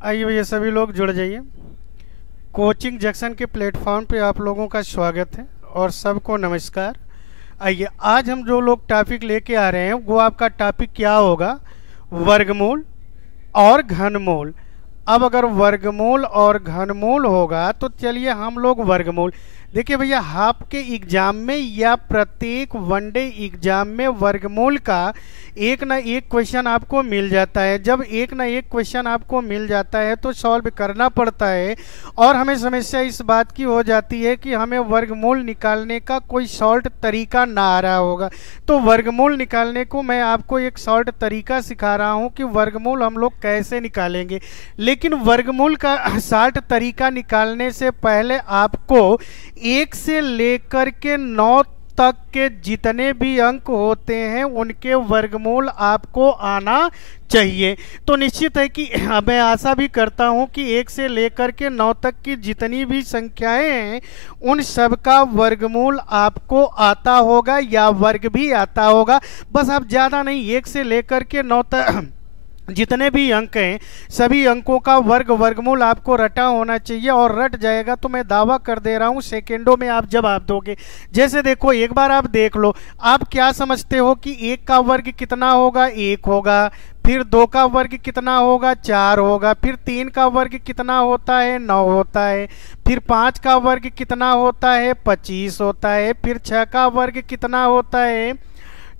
आइए भैया सभी लोग जुड़ जाइए। कोचिंग जंक्शन के प्लेटफॉर्म पे आप लोगों का स्वागत है और सबको नमस्कार। आइए आज हम जो लोग टॉपिक लेके आ रहे हैं वो आपका टॉपिक क्या होगा, वर्गमूल और घनमूल। अब अगर वर्गमूल और घनमूल होगा तो चलिए हम लोग वर्गमूल देखिए भैया, आपके एग्जाम में या प्रत्येक वनडे एग्जाम में वर्गमूल का एक ना एक क्वेश्चन आपको मिल जाता है। जब एक ना एक क्वेश्चन आपको मिल जाता है तो सॉल्व करना पड़ता है और हमें समस्या इस बात की हो जाती है कि हमें वर्गमूल निकालने का कोई शॉर्ट तरीका ना आ रहा होगा। तो वर्गमूल निकालने को मैं आपको एक शॉर्ट तरीका सिखा रहा हूँ कि वर्गमूल हम लोग कैसे निकालेंगे। लेकिन वर्गमूल का शॉर्ट तरीका निकालने से पहले आपको 1 से लेकर के 9 तक के जितने भी अंक होते हैं उनके वर्गमूल आपको आना चाहिए। तो निश्चित है कि मैं आशा भी करता हूं कि 1 से लेकर के 9 तक की जितनी भी संख्याएं हैं उन सब का वर्गमूल आपको आता होगा या वर्ग भी आता होगा। बस आप ज़्यादा नहीं, 1 से लेकर के 9 तक जितने भी अंक हैं सभी अंकों का वर्गमूल आपको रटा होना चाहिए। और रट जाएगा तो मैं दावा कर दे रहा हूं सेकेंडों में आप जवाब दोगे। जैसे देखो, एक बार आप देख लो, आप क्या समझते हो कि 1 का वर्ग कितना होगा, 1 होगा। फिर 2 का वर्ग कितना होगा, 4 होगा। फिर 3 का वर्ग कितना होता है, 9 होता है। फिर 5 का वर्ग कितना होता है, 25 होता है। फिर 6 का वर्ग कितना होता है,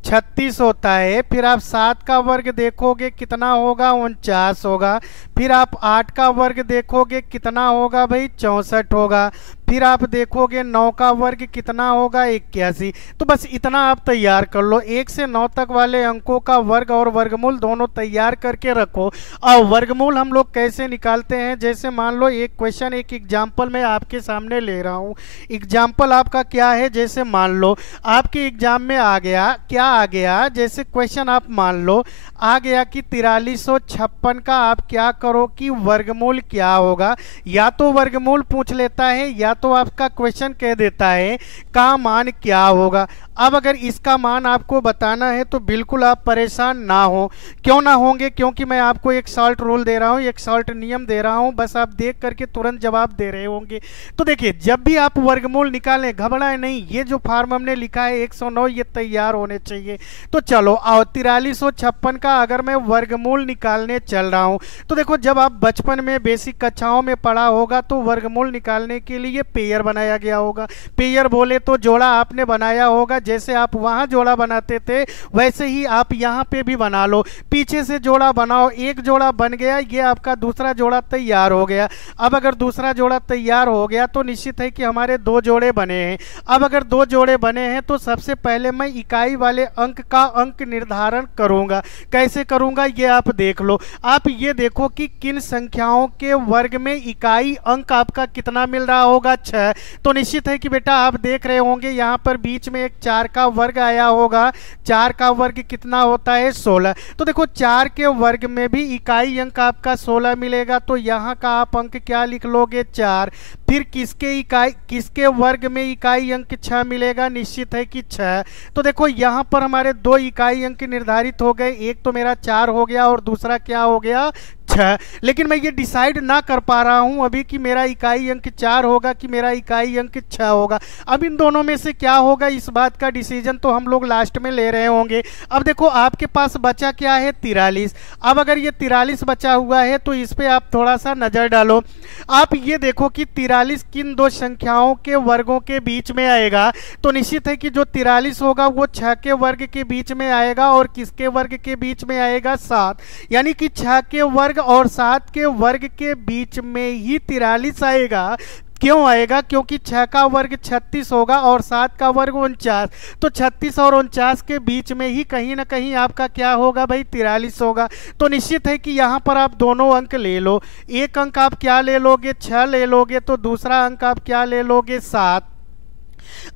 36 होता है। फिर आप 7 का वर्ग देखोगे कितना होगा, 49 होगा। फिर आप 8 का वर्ग देखोगे कितना होगा भाई, 64 होगा। फिर आप देखोगे 9 का वर्ग कितना होगा, 81। तो बस इतना आप तैयार कर लो। 1 से 9 तक वाले अंकों का वर्ग और वर्गमूल दोनों तैयार करके रखो। और वर्गमूल हम लोग कैसे निकालते हैं, जैसे मान लो एक क्वेश्चन, एक एग्जाम्पल मैं आपके सामने ले रहा हूँ। एग्जाम्पल आपका क्या है, जैसे मान लो आपके एग्जाम में आ गया, क्या आ गया, जैसे क्वेश्चन आप मान लो आ गया कि 4356 का आप क्या करो कि वर्गमूल क्या होगा। या तो वर्गमूल पूछ लेता है या तो आपका क्वेश्चन कह देता है का मान क्या होगा। अब अगर इसका मान आपको बताना है तो बिल्कुल आप परेशान ना हो। क्यों ना होंगे, क्योंकि मैं आपको एक सॉल्ट रूल दे रहा हूँ, एक सॉल्ट नियम दे रहा हूँ, बस आप देख करके तुरंत जवाब दे रहे होंगे। तो देखिए, जब भी आप वर्गमूल निकालें घबराएं नहीं, ये जो फॉर्म हमने लिखा है 109 ये तैयार होने चाहिए। तो चलो आओ, 4356 का अगर मैं वर्गमूल निकालने चल रहा हूँ तो देखो, जब आप बचपन में बेसिक कक्षाओं में पढ़ा होगा तो वर्गमूल निकालने के लिए पेयर बनाया गया होगा। पेयर बोले तो जोड़ा आपने बनाया होगा। जैसे आप वहां जोड़ा बनाते थे वैसे ही आप यहाँ पे भी बना लो। पीछे से जोड़ा बनाओ, एक जोड़ा बन गया, ये आपका दूसरा जोड़ा तैयार हो गया। अब अगर दूसरा जोड़ा तैयार हो गया तो निश्चित है कि हमारे 2 जोड़े बने हैं। अब अगर 2 जोड़े बने हैं तो सबसे पहले मैं इकाई वाले अंक का अंक निर्धारण करूंगा। कैसे करूंगा ये आप देख लो। आप ये देखो कि किन संख्याओं के वर्ग में इकाई अंक आपका कितना मिल रहा होगा, 6। तो निश्चित है कि बेटा आप देख रहे होंगे यहाँ पर बीच में एक 4 का वर्ग आया होगा। 4 का वर्ग कितना होता है, 16। तो देखो 4 के वर्ग में भी इकाई अंक आपका 16 मिलेगा। तो यहाँ का आप अंक क्या लिख लोगे, 4। फिर किसके वर्ग में इकाई अंक 6 मिलेगा, निश्चित है कि 6। तो देखो यहाँ पर हमारे 2 इकाई अंक निर्धारित हो गए। एक तो मेरा 4 हो गया और दूसरा क्या हो गया, 6। लेकिन मैं ये डिसाइड ना कर पा रहा हूं अभी कि मेरा इकाई अंक 4 होगा कि मेरा इकाई अंक 6 होगा। अब इन दोनों में से क्या होगा, इस बात का डिसीजन तो हम लोग लास्ट में ले रहे होंगे। अब देखो आपके पास बचा क्या है, 43। अब अगर ये 43 बचा हुआ है तो इस पे आप थोड़ा सा नजर डालो। आप ये देखो कि 43 किन 2 संख्याओं के वर्गों के बीच में आएगा। तो निश्चित है कि जो 43 होगा वो 6 के वर्ग के बीच में आएगा और किसके वर्ग के बीच में आएगा, 7। यानी कि 6 के वर्ग और 7 के वर्ग के बीच में ही 43 आएगा। क्यों आएगा, क्योंकि 6 का वर्ग 36 होगा और 7 का वर्ग 49। तो 36 और 49 के बीच में ही कहीं ना कहीं आपका क्या होगा भाई, 43 होगा। तो निश्चित है कि यहाँ पर आप दोनों अंक ले लो। एक अंक आप क्या ले लोगे, 6 ले लोगे। तो दूसरा अंक आप क्या ले लोगे, 7।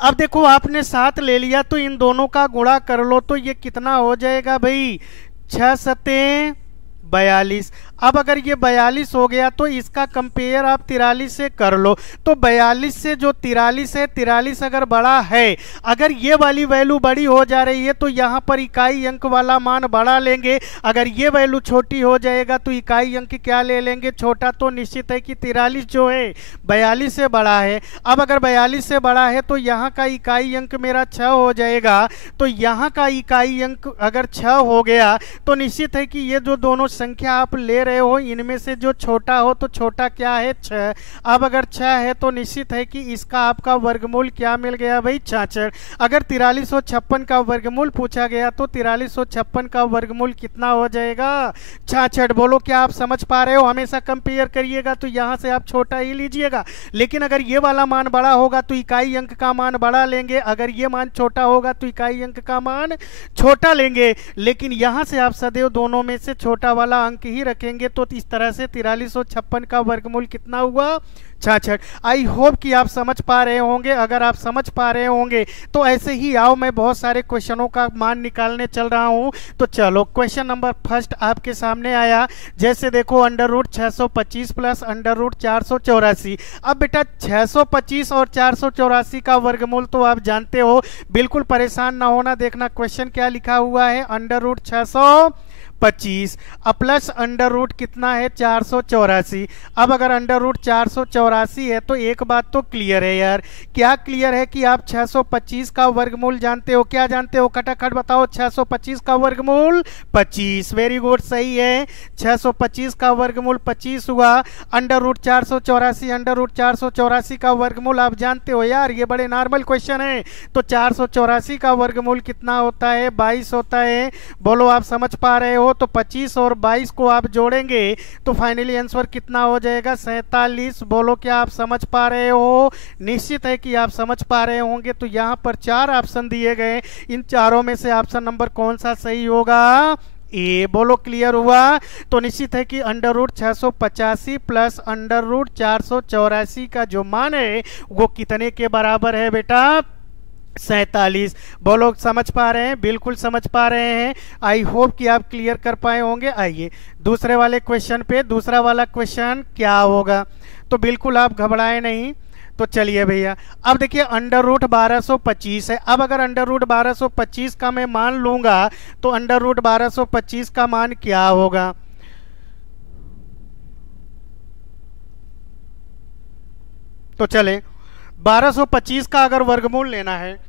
अब देखो आपने 7 ले लिया तो इन दोनों का गुणा कर लो तो ये कितना हो जाएगा भाई, 6 सते 42। अब अगर ये 42 हो गया तो इसका कंपेयर आप 43 से कर लो। तो 42 से जो 43 है, 43 अगर बड़ा है, अगर ये वाली वैल्यू बड़ी हो जा रही है तो यहाँ पर इकाई अंक वाला मान बड़ा लेंगे। अगर ये वैल्यू छोटी हो जाएगा तो इकाई अंक क्या ले लेंगे, छोटा। तो निश्चित है कि 43 जो है 42 से बड़ा है। अब अगर 42 से बड़ा है तो यहाँ का इकाई अंक मेरा 6 हो जाएगा। तो यहाँ का इकाई अंक अगर 6 हो गया तो निश्चित है कि ये जो दोनों संख्या आप ले रहे हो इनमें से जो छोटा हो तो छोटा क्या है, 6। अब अगर 6 है तो निश्चित है कि इसका आपका वर्गमूल क्या मिल गया भाई, 66। अगर 4356 का वर्गमूल पूछा गया तो 4356 का वर्गमूल कितना हो जाएगा, 66। बोलो क्या आप समझ पा रहे हो? हमेशा कंपेयर करिएगा तो यहाँ से आप छोटा ही लीजिएगा, लेकिन अगर ये वाला मान बड़ा होगा तो इकाई अंक का मान बड़ा लेंगे, अगर ये मान छोटा होगा तो इकाई अंक का मान छोटा लेंगे। लेकिन यहाँ से आप सदैव दोनों में से छोटा वाला अंक ही रखेंगे। तो इस तरह से 4356 का वर्गमूल कितना हुआ, 66। आई होप कि आप समझ पा रहे होंगे। अगर आप समझ पा रहे होंगे तो ऐसे ही आओ, मैं बहुत सारे क्वेश्चनों का मान निकालने चल रहा हूं। तो चलो क्वेश्चन नंबर फर्स्ट आपके सामने आया। जैसे देखो √625 प्लस √484। अब बेटा 625 और 484 का वर्गमूल तो आप जानते हो, बिल्कुल परेशान ना होना। देखना क्वेश्चन क्या लिखा हुआ है, √625 प्लस अंडर रूट कितना है, 484। अब अगर अंडर रूट 484 है तो एक बात तो क्लियर है यार। क्या क्लियर है कि आप 625 का वर्गमूल जानते हो? क्या जानते हो? खटाखट बताओ। 625 का वर्गमूल 25। वेरी गुड, सही है। 625 का वर्गमूल 25 हुआ। अंडर रूट 484 का वर्गमूल आप जानते हो यार, ये बड़े नॉर्मल क्वेश्चन है। तो 484 का वर्गमूल कितना होता है, 22 होता है। बोलो आप समझ पा रहे हो? तो 25 और 22 को आप जोड़ेंगे तो फाइनली आंसर कितना हो जाएगा, 47। बोलो क्या आप समझ पा रहे हो? निश्चित है कि आप समझ पा रहे होंगे। तो यहाँ पर 4 ऑप्शन दिए गए, इन चारों में से ऑप्शन नंबर कौन सा सही होगा, ए। बोलो क्लियर हुआ? तो निश्चित है कि under root 685 plus under root 484 का जो मान है वो कितने के बराबर है बेटा, 47। बोलो समझ पा रहे हैं? बिल्कुल समझ पा रहे हैं। आई होप कि आप क्लियर कर पाए होंगे। आइए दूसरे वाले क्वेश्चन पे। दूसरा वाला क्वेश्चन क्या होगा, तो बिल्कुल आप घबराए नहीं। तो चलिए भैया, अब देखिए अंडर रूट 1225 है। अब अगर अंडर रूट 1225 का मैं मान लूंगा तो अंडर रूट 1225 का मान क्या होगा, तो चले 1225 का अगर वर्गमूल लेना है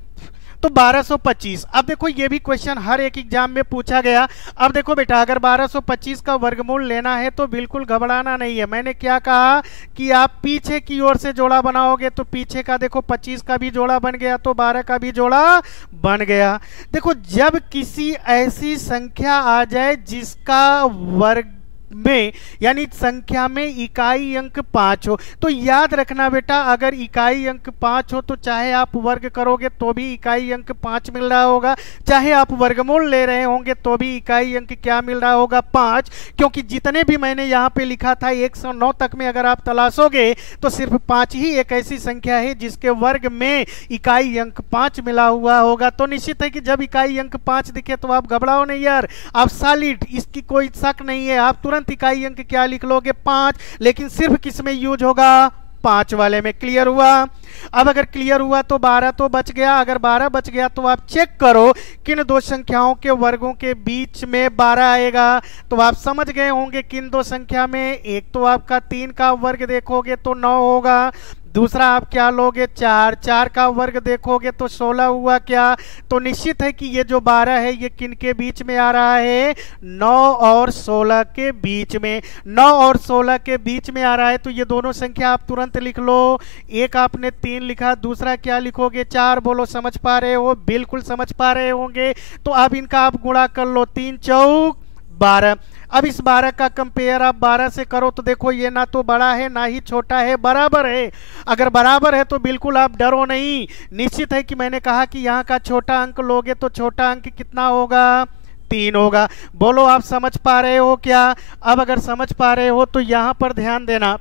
तो 1225। अब देखो ये भी क्वेश्चन हर एक एग्जाम में पूछा गया। अब देखो बेटा, अगर 1225 का वर्गमूल लेना है तो बिल्कुल घबराना नहीं है। मैंने क्या कहा कि आप पीछे की ओर से जोड़ा बनाओगे तो पीछे का देखो 25 का भी जोड़ा बन गया तो 12 का भी जोड़ा बन गया। देखो जब किसी ऐसी संख्या आ जाए जिसका वर्ग में यानी संख्या में इकाई अंक 5 हो, तो याद रखना बेटा, अगर इकाई अंक 5 हो तो चाहे आप वर्ग करोगे तो भी इकाई अंक 5 मिल रहा होगा, चाहे आप वर्गमूल ले रहे होंगे तो भी इकाई अंक क्या मिल रहा होगा, 5। क्योंकि जितने भी मैंने यहाँ पे लिखा था 109 तक में अगर आप तलाशोगे तो सिर्फ 5 ही एक ऐसी संख्या है जिसके वर्ग में इकाई अंक 5 मिला हुआ होगा। तो निश्चित है कि जब इकाई अंक 5 दिखे तो आप घबराओ नहीं यार, आप सॉलिड, इसकी कोई शक नहीं है, आप तुरंत इकाई अंक क्या लिख लोगे, 5। लेकिन सिर्फ किस में यूज होगा, 5 वाले में। क्लियर हुआ? अब अगर क्लियर हुआ तो 12 तो बच गया। अगर 12 बच गया तो आप चेक करो किन दो संख्याओं के वर्गों के बीच में 12 आएगा। तो आप समझ गए होंगे किन दो संख्या में। एक तो आपका 3 का वर्ग देखोगे तो 9 होगा, दूसरा आप क्या लोगे, 4 का वर्ग देखोगे तो 16 हुआ क्या। तो निश्चित है कि ये जो 12 है ये किन के बीच में आ रहा है, 9 और 16 के बीच में। 9 और 16 के बीच में आ रहा है तो ये दोनों संख्या आप तुरंत लिख लो। एक आपने 3 लिखा, दूसरा क्या लिखोगे, 4। बोलो समझ पा रहे हो? बिल्कुल समझ पा रहे होंगे। तो अब इनका आप गुणा कर लो, 3 चौक 12। अब इस 12 का कंपेयर आप 12 से करो तो देखो ये ना तो बड़ा है ना ही छोटा है, बराबर है। अगर बराबर है तो बिल्कुल आप डरो नहीं। निश्चित है कि मैंने कहा कि यहाँ का छोटा अंक लोगे तो छोटा अंक कितना होगा, 3 होगा। बोलो आप समझ पा रहे हो क्या? अब अगर समझ पा रहे हो तो यहाँ पर ध्यान देना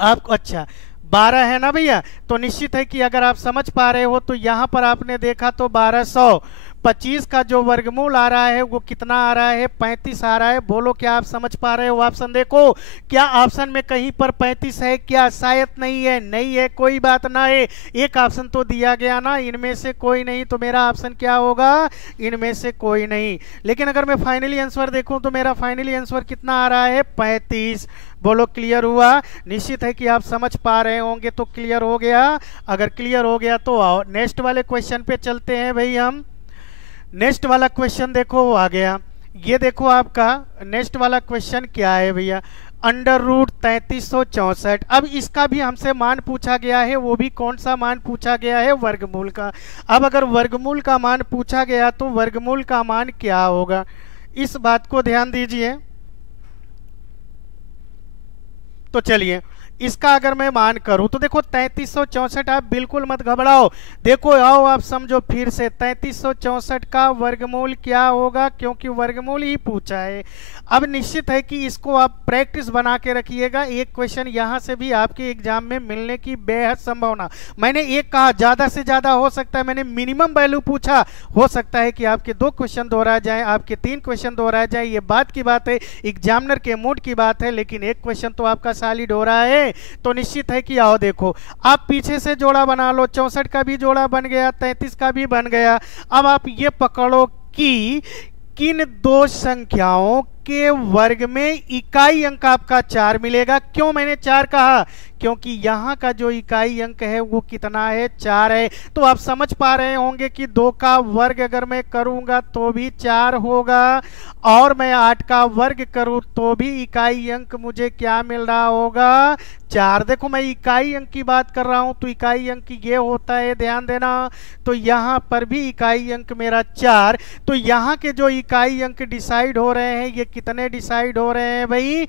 आपको। अच्छा 12 है ना भैया, तो निश्चित है कि अगर आप समझ पा रहे हो तो यहाँ पर आपने देखा तो 1200 25 का जो वर्गमूल आ रहा है वो कितना आ रहा है, 35 आ रहा है। बोलो क्या आप समझ पा रहे हो? ऑप्शन देखो, क्या ऑप्शन में कहीं पर 35 है क्या? शायद नहीं है, नहीं है, कोई बात ना है, एक ऑप्शन तो दिया गया ना, इनमें से कोई नहीं, तो मेरा ऑप्शन क्या होगा, इनमें से कोई नहीं। लेकिन अगर मैं फाइनली आंसर देखूं तो मेरा फाइनली आंसर कितना आ रहा है, 35। बोलो क्लियर हुआ? निश्चित है कि आप समझ पा रहे होंगे, तो क्लियर हो गया। अगर क्लियर हो गया तो आओ नेक्स्ट वाले क्वेश्चन पे चलते हैं भाई हम। नेक्स्ट वाला क्वेश्चन देखो आ गया, ये देखो आपका नेक्स्ट वाला क्वेश्चन क्या है भैया, अंडर रूट 3364। अब इसका भी हमसे मान पूछा गया है, वो भी कौन सा मान पूछा गया है, वर्गमूल का। अब अगर वर्गमूल का मान पूछा गया तो वर्गमूल का मान क्या होगा, इस बात को ध्यान दीजिए। तो चलिए इसका अगर मैं मान करूं तो देखो 3364, आप बिल्कुल मत घबराओ, देखो आओ आप समझो फिर से, 3364 का वर्गमूल क्या होगा, क्योंकि वर्गमूल ही पूछा है। अब निश्चित है कि इसको आप प्रैक्टिस बना के रखिएगा, एक क्वेश्चन यहां से भी आपके एग्जाम में मिलने की बेहद संभावना। मैंने एक कहा ज्यादा से ज्यादा हो सकता है, मैंने मिनिमम वैल्यू पूछा, हो सकता है कि आपके 2 क्वेश्चन दोहरा जाए, आपके 3 क्वेश्चन दोहरा जाए, ये बात की बात है, एग्जामिनर के मूड की बात है, लेकिन एक क्वेश्चन तो आपका सॉलिड हो रहा है। तो निश्चित है कि आओ देखो, आप पीछे से जोड़ा बना लो, 64 का भी जोड़ा बन गया, 33 का भी बन गया। अब आप ये पकड़ो कि किन 2 संख्याओं के वर्ग में इकाई अंक आपका 4 मिलेगा। क्यों मैंने 4 कहा, क्योंकि यहाँ का जो इकाई अंक है वो कितना है, 4 है। तो आप समझ पा रहे होंगे कि 2 का वर्ग अगर मैं करूंगा तो भी 4 होगा, और मैं 8 का वर्ग करूं तो भी इकाई अंक मुझे क्या मिल रहा होगा, 4। देखो मैं इकाई अंक की बात कर रहा हूं तो इकाई अंक ये होता है, ध्यान देना। तो यहाँ पर भी इकाई अंक मेरा 4। तो यहाँ के जो इकाई अंक डिसाइड हो रहे हैं, ये कितने डिसाइड हो रहे हैं भाई,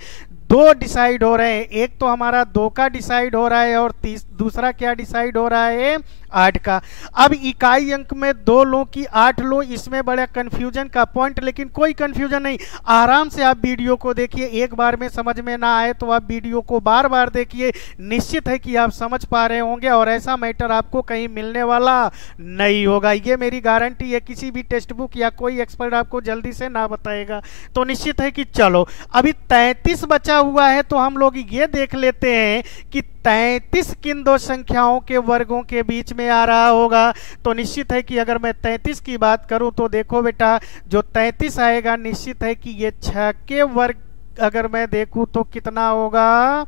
2 डिसाइड हो रहे हैं। एक तो हमारा 2 का डिसाइड हो रहा है, और दूसरा क्या डिसाइड हो रहा है, 8 का। अब इकाई अंक में 2 लो कि 8 लो, इसमें बड़ा कंफ्यूजन का पॉइंट, लेकिन कोई कंफ्यूजन नहीं, आराम से आप वीडियो को देखिए, एक बार में समझ में ना आए तो आप वीडियो को बार बार देखिए, निश्चित है कि आप समझ पा रहे होंगे, और ऐसा मैटर आपको कहीं मिलने वाला नहीं होगा, ये मेरी गारंटी है। किसी भी टेक्स्ट बुक या कोई एक्सपर्ट आपको जल्दी से ना बताएगा। तो निश्चित है कि चलो अभी 33 बचा हुआ है, तो हम लोग ये देख लेते हैं कि 33 किन 2 संख्याओं के वर्गों के बीच में आ रहा होगा। तो निश्चित है कि अगर मैं 33 की बात करूं तो देखो बेटा, जो 33 आएगा निश्चित है कि ये 6 के वर्ग अगर मैं देखूं तो कितना होगा,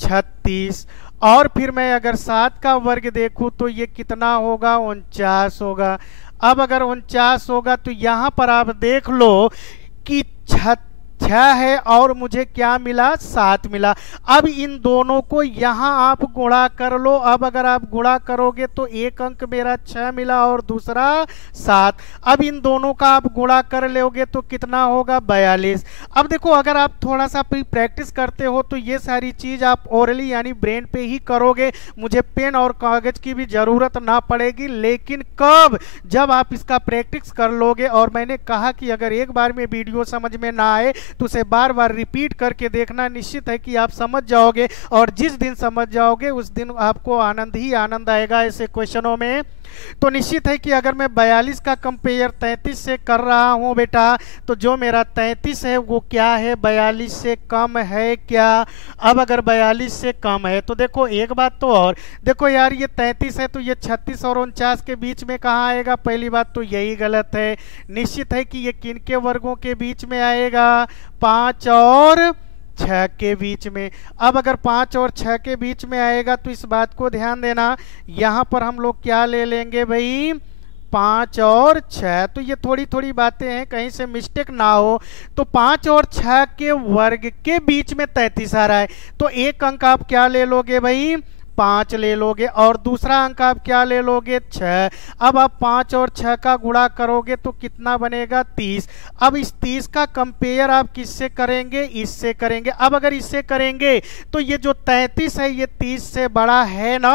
36। और फिर मैं अगर 7 का वर्ग देखूं तो ये कितना होगा, 49 होगा। अब अगर 49 होगा तो यहां पर आप देख लो कि 6 है और मुझे क्या मिला, 7 मिला। अब इन दोनों को यहां आप गुणा कर लो। अब अगर आप गुणा करोगे तो एक अंक मेरा 6 मिला और दूसरा 7। अब इन दोनों का आप गुणा कर लोगे तो कितना होगा, 42। अब देखो अगर आप थोड़ा सा प्रैक्टिस करते हो तो ये सारी चीज आप ओरली यानी ब्रेन पे ही करोगे, मुझे पेन और कागज की भी जरूरत ना पड़ेगी। लेकिन कब, जब आप इसका प्रैक्टिस कर लोगे। और मैंने कहा कि अगर एक बार में वीडियो समझ में ना आए तो उसे बार बार रिपीट करके देखना, निश्चित है कि आप समझ जाओगे, और जिस दिन समझ जाओगे उस दिन आपको आनंद ही आनंद आएगा ऐसे क्वेश्चनों में। तो निश्चित है कि अगर मैं 42 का कंपेयर 33 से कर रहा हूं बेटा, तो जो मेरा 33 है वो क्या है, 42 से कम है क्या। अब अगर 42 से कम है तो देखो एक बात तो और, देखो यार ये 33 है तो ये 36 और 49 के बीच में कहाँ आएगा, पहली बात तो यही गलत है। निश्चित है कि ये किन के वर्गों के बीच में आएगा, 5 और 6 के बीच में। अब अगर 5 और 6 के बीच में आएगा तो इस बात को ध्यान देना, यहां पर हम लोग क्या ले लेंगे भाई, 5 और 6। तो ये थोड़ी थोड़ी बातें हैं, कहीं से मिस्टेक ना हो। तो 5 और 6 के वर्ग के बीच में 33 आ रहा है, तो एक अंक आप क्या ले लोगे भाई, 5 ले लोगे, और दूसरा अंक आप क्या ले लोगे, 6। अब आप 5 और 6 का गुणा करोगे तो कितना बनेगा, 30। अब इस 30 का कंपेयर आप किससे करेंगे, इससे करेंगे। अब अगर इससे करेंगे तो ये जो 33 है ये 30 से बड़ा है ना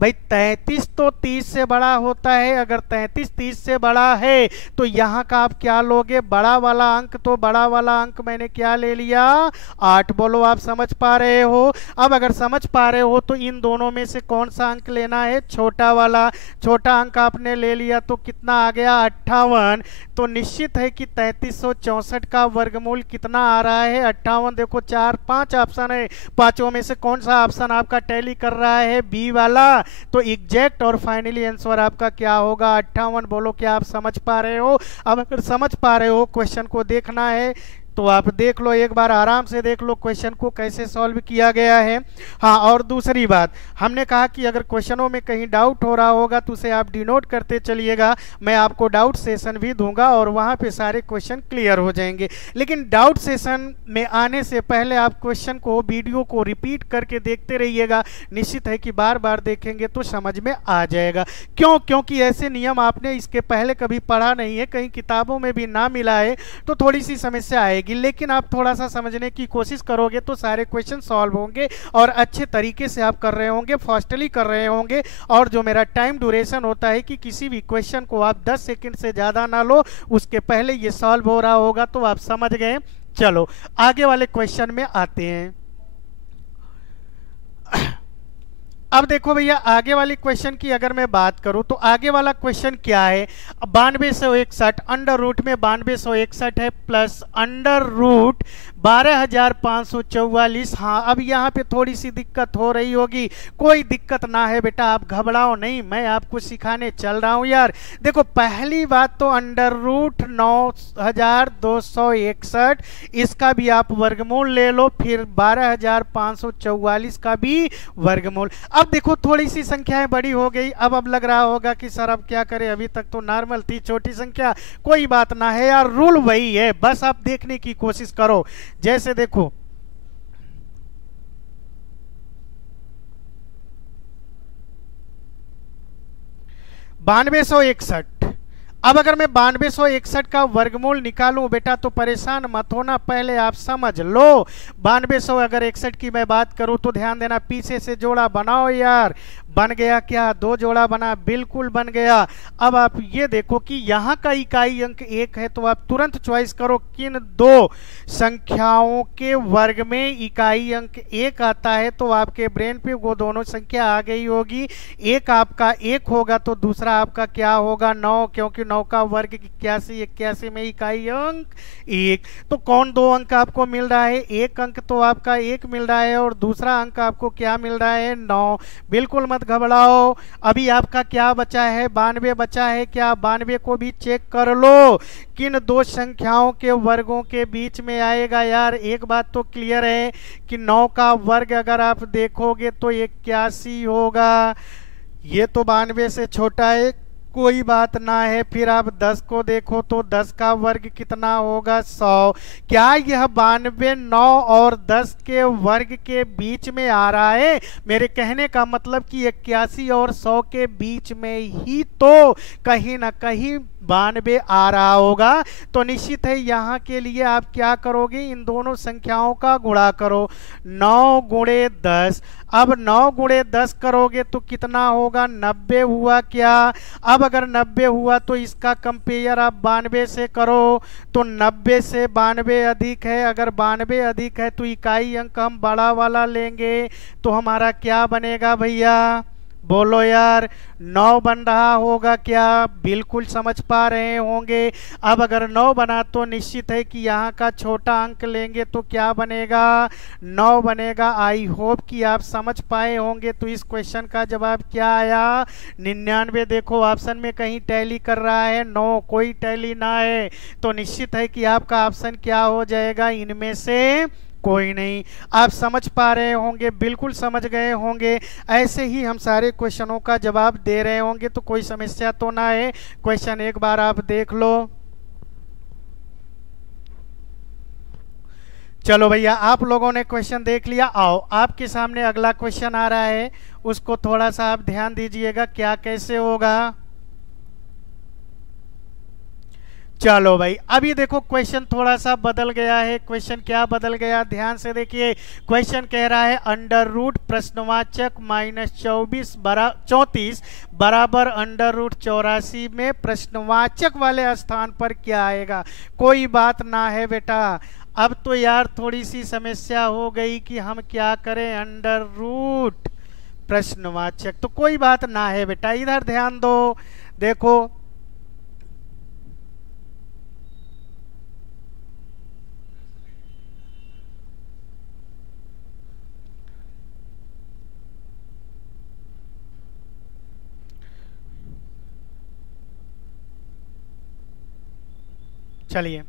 भाई, 33 तो 30 से बड़ा होता है। अगर 33 30 से बड़ा है तो यहाँ का आप क्या लोगे, बड़ा वाला अंक। तो बड़ा वाला अंक मैंने क्या ले लिया, 8। बोलो आप समझ पा रहे हो। अब अगर समझ पा रहे हो तो इन दोनों दोनों में से कौन सा अंक लेना है, छोटा वाला। छोटा अंक आपने ले लिया तो कितना आ गया 58। तो निश्चित है कि 3364 का वर्गमूल कितना आ रहा है 58। देखो 4 5 ऑप्शन है, पांचों में से कौन सा ऑप्शन आपका टैली कर रहा है, बी वाला। तो एग्जैक्ट और फाइनली आंसर आपका क्या होगा 58। बोलो क्या आप समझ पा रहे हो? अब अगर समझ पा रहे हो क्वेश्चन को देखना है तो आप देख लो, एक बार आराम से देख लो क्वेश्चन को कैसे सॉल्व किया गया है। हाँ, और दूसरी बात हमने कहा कि अगर क्वेश्चनों में कहीं डाउट हो रहा होगा तो उसे आप डिनोट करते चलिएगा। मैं आपको डाउट सेशन भी दूंगा और वहाँ पे सारे क्वेश्चन क्लियर हो जाएंगे। लेकिन डाउट सेशन में आने से पहले आप क्वेश्चन को, वीडियो को रिपीट करके देखते रहिएगा। निश्चित है कि बार बार देखेंगे तो समझ में आ जाएगा। क्यों? क्योंकि ऐसे नियम आपने इसके पहले कभी पढ़ा नहीं है, कहीं किताबों में भी ना मिला है, तो थोड़ी सी समस्या आएगी। लेकिन आप थोड़ा सा समझने की कोशिश करोगे तो सारे क्वेश्चन सॉल्व होंगे और अच्छे तरीके से आप कर रहे होंगे, फास्टली कर रहे होंगे। और जो मेरा टाइम ड्यूरेशन होता है कि किसी भी क्वेश्चन को आप 10 सेकंड से ज़्यादा ना लो, उसके पहले ये सॉल्व हो रहा होगा, तो आप समझ गए। चलो आगे वाले क्वेश्चन में आते हैं। अब देखो भैया, आगे वाली क्वेश्चन की अगर मैं बात करूं तो आगे वाला क्वेश्चन क्या है, 9261 अंडर रूट में 9261 है प्लस अंडर रूट 12544। हाँ, अब यहाँ पे थोड़ी सी दिक्कत हो रही होगी। कोई दिक्कत ना है बेटा, आप घबराओ नहीं, मैं आपको सिखाने चल रहा हूँ यार। देखो पहली बात तो अंडर रूट 9261, इसका भी आप वर्गमूल ले लो, फिर 12544 का भी वर्गमूल। अब देखो थोड़ी सी संख्याएं बड़ी हो गई। अब लग रहा होगा कि सर अब क्या करें, अभी तक तो नॉर्मल थी छोटी संख्या। कोई बात ना है यार, रूल वही है, बस आप देखने की कोशिश करो। जैसे देखो 9261, अब अगर मैं 9261 का वर्गमूल निकालूं बेटा तो परेशान मत होना, पहले आप समझ लो। 9261 की मैं बात करूं तो ध्यान देना, पीछे से जोड़ा बनाओ यार। बन गया क्या? 2 जोड़ा बना, बिल्कुल बन गया। अब आप ये देखो कि यहाँ का इकाई अंक 1 है, तो आप तुरंत चॉइस करो किन 2 संख्याओं के वर्ग में इकाई अंक 1 आता है। तो आपके ब्रेन पे वो दोनों संख्या आ गई होगी। एक आपका 1 होगा तो दूसरा आपका क्या होगा 9, क्योंकि 9 का वर्ग 81, 81 में इकाई अंक 1। तो कौन 2 अंक आपको मिल रहा है? एक अंक तो आपका 1 मिल रहा है और दूसरा अंक आपको क्या मिल रहा है 9। बिल्कुल मत घबराओ। अभी आपका क्या बचा है? 92 बचा है। क्या 92 को भी चेक कर लो किन 2 संख्याओं के वर्गों के बीच में आएगा। यार एक बात तो क्लियर है कि 9 का वर्ग अगर आप देखोगे तो 81 होगा। ये तो 92 से छोटा है, कोई बात ना है। फिर आप 10 को देखो तो 10 का वर्ग कितना होगा 100। क्या यह 92 9 और 10 के वर्ग के बीच में आ रहा है? मेरे कहने का मतलब कि 81 और 100 के बीच में ही तो कहीं ना कहीं 92 आ रहा होगा। तो निश्चित है यहाँ के लिए आप क्या करोगे, इन दोनों संख्याओं का गुणा करो, 9 गुणे 10। अब 9 गुणे 10 करोगे तो कितना होगा 90 हुआ क्या? अब अगर 90 हुआ तो इसका कंपेयर आप 92 से करो, तो 90 से 92 अधिक है। अगर 92 अधिक है तो इकाई अंक हम बड़ा वाला लेंगे, तो हमारा क्या बनेगा भैया? बोलो यार, 9 बन रहा होगा क्या? बिल्कुल समझ पा रहे होंगे। अब अगर 9 बना तो निश्चित है कि यहाँ का छोटा अंक लेंगे तो क्या बनेगा 9 बनेगा। आई होप कि आप समझ पाए होंगे। तो इस क्वेश्चन का जवाब क्या आया 99। देखो ऑप्शन में कहीं टैली कर रहा है 9, कोई टैली ना है, तो निश्चित है कि आपका ऑप्शन क्या हो जाएगा, इनमें से कोई नहीं। आप समझ पा रहे होंगे, बिल्कुल समझ गए होंगे। ऐसे ही हम सारे क्वेश्चनों का जवाब दे रहे होंगे, तो कोई समस्या तो ना है। क्वेश्चन एक बार आप देख लो। चलो भैया, आप लोगों ने क्वेश्चन देख लिया। आओ आपके सामने अगला क्वेश्चन आ रहा है, उसको थोड़ा सा आप ध्यान दीजिएगा क्या कैसे होगा। चलो भाई, अभी देखो क्वेश्चन थोड़ा सा बदल गया है। क्वेश्चन क्या बदल गया, ध्यान से देखिए। क्वेश्चन कह रहा है अंडर रूट प्रश्नवाचक -34 बराबर अंडर रूट 84 में प्रश्नवाचक वाले स्थान पर क्या आएगा। कोई बात ना है बेटा। अब तो यार थोड़ी सी समस्या हो गई कि हम क्या करें, अंडर रूट प्रश्नवाचक। तो कोई बात ना है बेटा, इधर ध्यान दो। देखो चलिए,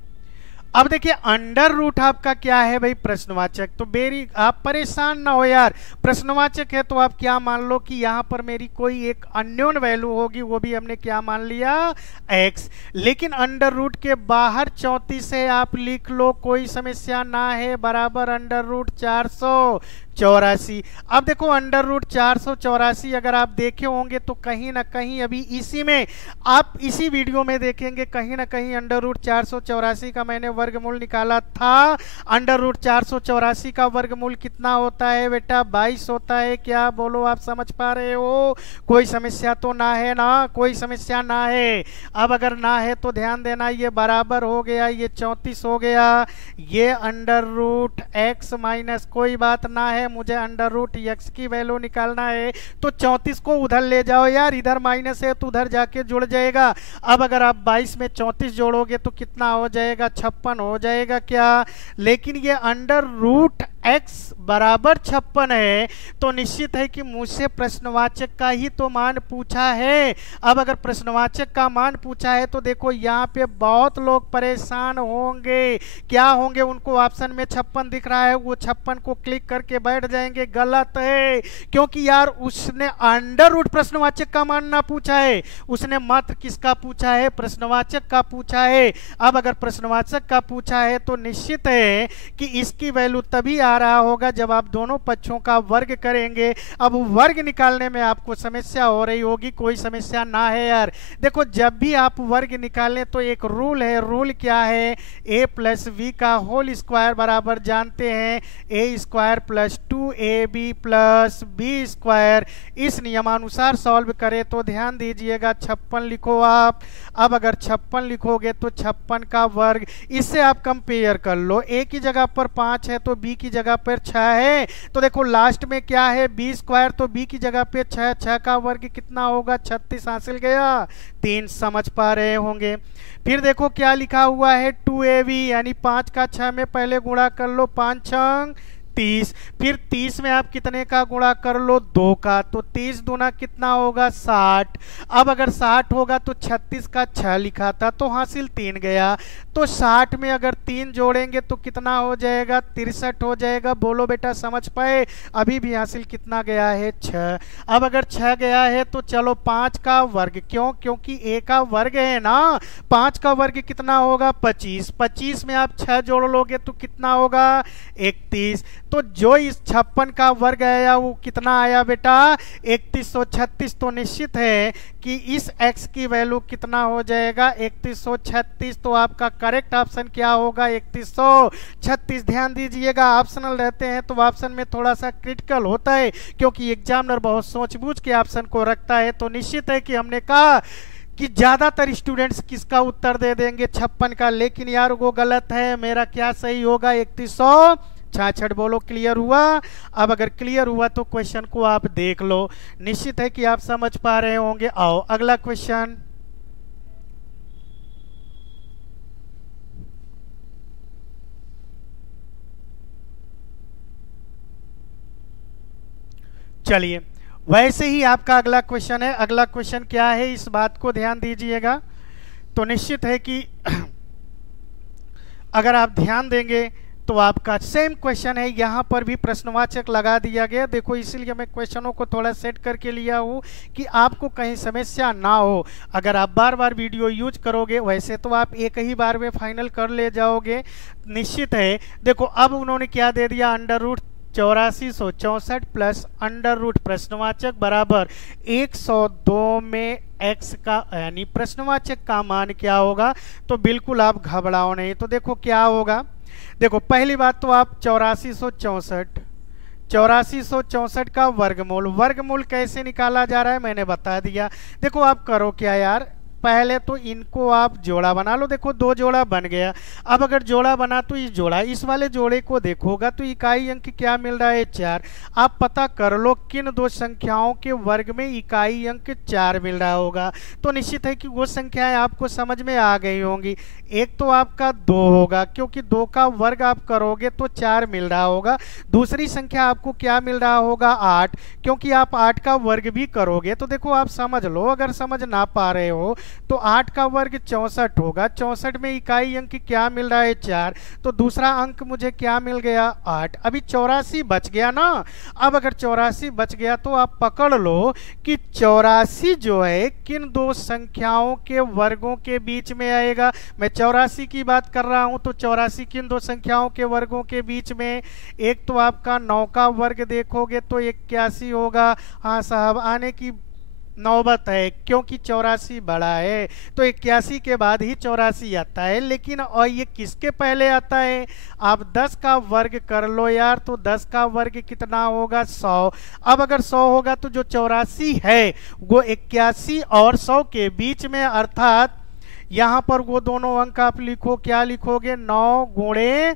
अब देखिए अंडर रूट आपका क्या है भाई, प्रश्नवाचक। तो मेरी आप परेशान ना हो यार, प्रश्नवाचक है तो आप क्या मान लो कि यहाँ पर मेरी कोई एक अननोन वैल्यू होगी, वो भी हमने क्या मान लिया, x। लेकिन अंडर रूट के बाहर 34 है, आप लिख लो, कोई समस्या ना है, बराबर अंडर रूट 484। अब देखो अंडर रूट 484 अगर आप देखे होंगे तो कहीं ना कहीं अभी इसी में, आप इसी वीडियो में देखेंगे कहीं ना कहीं अंडर रूट 484 का मैंने वर्गमूल निकाला था। अंडर रूट 484 का वर्गमूल कितना होता है बेटा, 22 होता है। क्या बोलो, आप समझ पा रहे हो? कोई समस्या तो ना है ना, कोई समस्या ना है। अब अगर ना है तो ध्यान देना, ये बराबर हो गया, ये 34 हो गया, ये अंडर रूट एक्स माइनस, कोई बात ना है, मुझे अंडर रूट एक्स की वैल्यू निकालना है। तो 34 को उधर ले जाओ यार, इधर माइनस है तो उधर जाके जुड़ जाएगा। अब अगर आप 22 में 34 जोड़ोगे तो कितना हो जाएगा, 56 हो जाएगा क्या। लेकिन ये अंडर रूट x बराबर 56 है, तो निश्चित है कि मुझसे प्रश्नवाचक का ही तो मान पूछा है। अब अगर प्रश्नवाचक का मान पूछा है तो देखो यहाँ पे बहुत लोग परेशान होंगे। क्या होंगे, उनको ऑप्शन में 56 दिख रहा है, वो 56 को क्लिक करके बैठ जाएंगे। गलत है, क्योंकि यार उसने अंडर रूट प्रश्नवाचक का मान ना पूछा है, उसने मात्र किसका पूछा है, प्रश्नवाचक का पूछा है। अब अगर प्रश्नवाचक का पूछा है तो निश्चित है कि इसकी वैल्यू तभी आ रहा होगा जब आप दोनों पक्षों का वर्ग करेंगे। अब वर्ग निकालने में आपको समस्या हो रही होगी, कोई समस्या ना है यार। देखो जब भी आप वर्ग निकालें तो एक रूल है, रूल क्या है, a प्लस वी का होल स्क्वायर बराबर जानते हैं a square plus 2ab plus b square. इस नियमानुसार सॉल्व करें तो ध्यान दीजिएगा 56 लिखो आप। अब अगर 56 लिखोगे तो 56 का वर्ग, इससे आप कंपेयर कर लो, a की जगह पर 5 है तो b की जगह पर 6 है, तो देखो लास्ट में क्या है, बी स्क्वायर, तो b की जगह पे 6, 6 का वर्ग कितना होगा, 36 हासिल गया, 3। समझ पा रहे होंगे। फिर देखो क्या लिखा हुआ है, 2ab यानी 5 का 6 में पहले गुणा कर लो, 5 छंग 30। फिर 30 में आप कितने का गुणा कर लो, 2 का, तो 30 दूना कितना होगा, 60। अब अगर 60 होगा तो 36 का 6 लिखा था तो हासिल 3 गया, तो 60 में अगर 3 जोड़ेंगे तो कितना हो जाएगा, 63 हो जाएगा। बोलो बेटा समझ पाए, अभी भी हासिल कितना गया है, 6। अब अगर 6 गया है तो चलो 5 का वर्ग, क्यों, क्योंकि a का वर्ग है ना, 5 का वर्ग कितना होगा, 25। 25 में आप 6 जोड़ लोगे तो कितना होगा, 31। तो जो इस 56 का वर्ग आया वो कितना आया बेटा, 3136। तो निश्चित है कि इस x की वैल्यू कितना हो जाएगा, 3136। तो आपका करेक्ट ऑप्शन क्या होगा, 3136। ध्यान दीजिएगा, ऑप्शनल रहते हैं तो ऑप्शन में थोड़ा सा क्रिटिकल होता है, क्योंकि एग्जामिनर बहुत सोच-बूझ के ऑप्शन को रखता है। तो निश्चित है कि हमने कहा कि ज्यादातर स्टूडेंट्स किसका उत्तर दे देंगे, 56 का, लेकिन यार वो गलत है। मेरा क्या सही होगा, 3166। बोलो क्लियर हुआ। अब अगर क्लियर हुआ तो क्वेश्चन को आप देख लो, निश्चित है कि आप समझ पा रहे होंगे। आओ अगला क्वेश्चन। चलिए, वैसे ही आपका अगला क्वेश्चन है। अगला क्वेश्चन क्या है, इस बात को ध्यान दीजिएगा। तो निश्चित है कि अगर आप ध्यान देंगे तो आपका सेम क्वेश्चन है, यहाँ पर भी प्रश्नवाचक लगा दिया गया। देखो इसीलिए मैं क्वेश्चनों को थोड़ा सेट करके लिया हूँ कि आपको कहीं समस्या ना हो। अगर आप बार बार वीडियो यूज करोगे, वैसे तो आप एक ही बार में फाइनल कर ले जाओगे, निश्चित है। देखो अब उन्होंने क्या दे दिया, under root 8464 plus under root प्रश्नवाचक बराबर 102 में x का यानी प्रश्नवाचक का मान क्या होगा। तो बिल्कुल आप घबराओ नहीं। तो देखो क्या होगा, देखो पहली बात तो आप 8464 का वर्गमूल, वर्गमूल कैसे निकाला जा रहा है मैंने बता दिया। देखो आप करो क्या यार, पहले तो इनको आप जोड़ा बना लो। देखो दो जोड़ा बन गया। अब अगर जोड़ा बना तो इस जोड़ा, इस वाले जोड़े को देखोगा तो इकाई अंक क्या मिल रहा है 4। आप पता कर लो किन दो संख्याओं के वर्ग में इकाई अंक 4 मिल रहा होगा। तो निश्चित है कि वो संख्याएं आपको समझ में आ गई होंगी। एक तो आपका 2 होगा, क्योंकि 2 का वर्ग आप करोगे तो 4 मिल रहा होगा। दूसरी संख्या आपको क्या मिल रहा होगा 8, क्योंकि आप 8 का वर्ग भी करोगे। तो देखो आप समझ लो, अगर समझ ना पा रहे हो तो 8 का वर्ग 64 होगा। 64 में इकाई अंक क्या मिल रहा है 4, तो दूसरा अंक मुझे क्या मिल गया 8। अभी 84 बच गया ना। अब अगर 84 बच गया तो आप पकड़ लो कि 84 जो है किन दो संख्याओं के वर्गों के बीच में आएगा। मैं 84 की बात कर रहा हूं तो 84 किन दो संख्याओं के वर्गों के बीच में। एक तो आपका 9 का वर्ग देखोगे तो 81 होगा। हाँ साहब, आने की नौबत है, क्योंकि 84 बड़ा है तो 81 के बाद ही 84 आता है। लेकिन और ये किसके पहले आता है? आप 10 का वर्ग कर लो यार, तो 10 का वर्ग कितना होगा 100। अब अगर 100 होगा तो जो 84 है वो 81 और 100 के बीच में, अर्थात यहां पर वो दोनों अंक आप लिखो, क्या लिखोगे 9 गुणे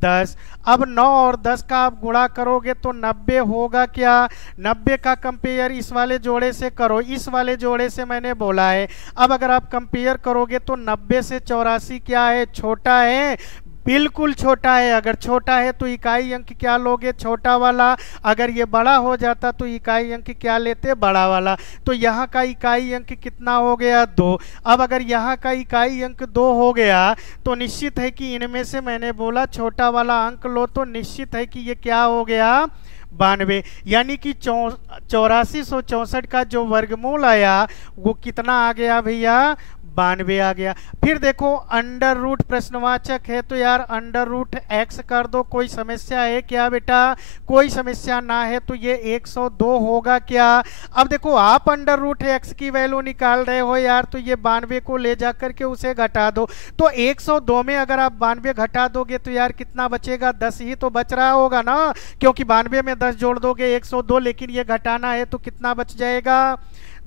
10। अब 9 और 10 का आप गुणा करोगे तो 90 होगा। क्या 90 का कंपेयर इस वाले जोड़े से करो, इस वाले जोड़े से मैंने बोला है। अब अगर आप कंपेयर करोगे तो 90 से 84 क्या है, छोटा है, बिल्कुल छोटा है। अगर छोटा है तो इकाई अंक क्या लोगे, छोटा वाला। अगर ये बड़ा हो जाता तो इकाई अंक क्या लेते, बड़ा वाला। तो यहाँ का इकाई अंक कितना हो गया 2। अब अगर यहाँ का इकाई अंक 2 हो गया तो निश्चित है कि इनमें से मैंने बोला छोटा वाला अंक लो, तो निश्चित है कि ये क्या हो गया 92। यानी कि 8464 का जो वर्गमूल आया वो कितना आ गया भैया, 92 आ गया। फिर देखो अंडर रूट प्रश्नवाचक है तो यार अंडर रूट एक्स कर दो। कोई समस्या है क्या बेटा? कोई समस्या ना है तो ये 102 होगा क्या? अब देखो आप अंडर रूट एक्स की वैल्यू निकाल रहे हो यार, तो ये 92 को ले जा करके उसे घटा दो। तो 102 में अगर आप 92 घटा दोगे तो यार कितना बचेगा, 10 ही तो बच रहा होगा ना, क्योंकि 92 में 10 जोड़ दोगे 102, लेकिन ये घटाना है तो कितना बच जाएगा,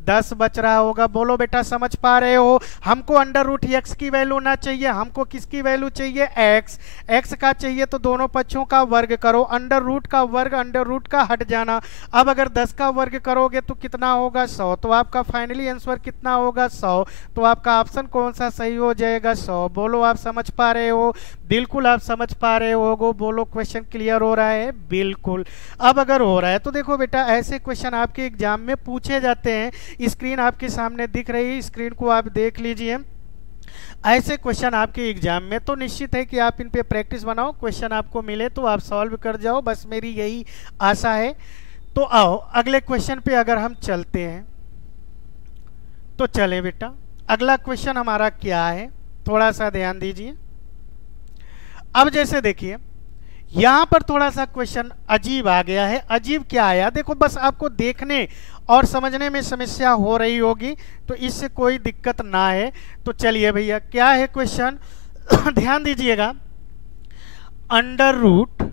10 बच रहा होगा। बोलो बेटा समझ पा रहे हो? हमको अंडर रूट एक्स की वैल्यू ना चाहिए, हमको किसकी वैल्यू चाहिए, एक्स। एक्स का चाहिए तो दोनों पक्षों का वर्ग करो, अंडर रूट का वर्ग अंडर रूट का हट जाना। अब अगर 10 का वर्ग करोगे तो कितना होगा 100, तो आपका फाइनली आंसर कितना होगा 100। तो आपका ऑप्शन कौन सा सही हो जाएगा 100। बोलो आप समझ पा रहे हो? बिल्कुल आप समझ पा रहे हो। बोलो क्वेश्चन क्लियर हो रहा है? बिल्कुल। अब अगर हो रहा है तो देखो बेटा ऐसे क्वेश्चन आपके एग्जाम में पूछे जाते हैं। स्क्रीन आपके सामने दिख रही है, स्क्रीन को आप देख लीजिए। ऐसे क्वेश्चन आपके एग्जाम में, तो निश्चित है कि आप इन पे प्रैक्टिस बनाओ, क्वेश्चन आपको मिले तो आप सॉल्व कर जाओ, बस मेरी यही आशा है। तो आओ अगले क्वेश्चन पे अगर हम चलते हैं तो चलें बेटा। अगला क्वेश्चन हमारा क्या है, थोड़ा सा ध्यान दीजिए। अब जैसे देखिए यहां पर थोड़ा सा क्वेश्चन अजीब आ गया है। अजीब क्या आया, देखो बस आपको देखने और समझने में समस्या हो रही होगी, तो इससे कोई दिक्कत ना है। तो चलिए भैया क्या है क्वेश्चन ध्यान दीजिएगा। अंडर रूट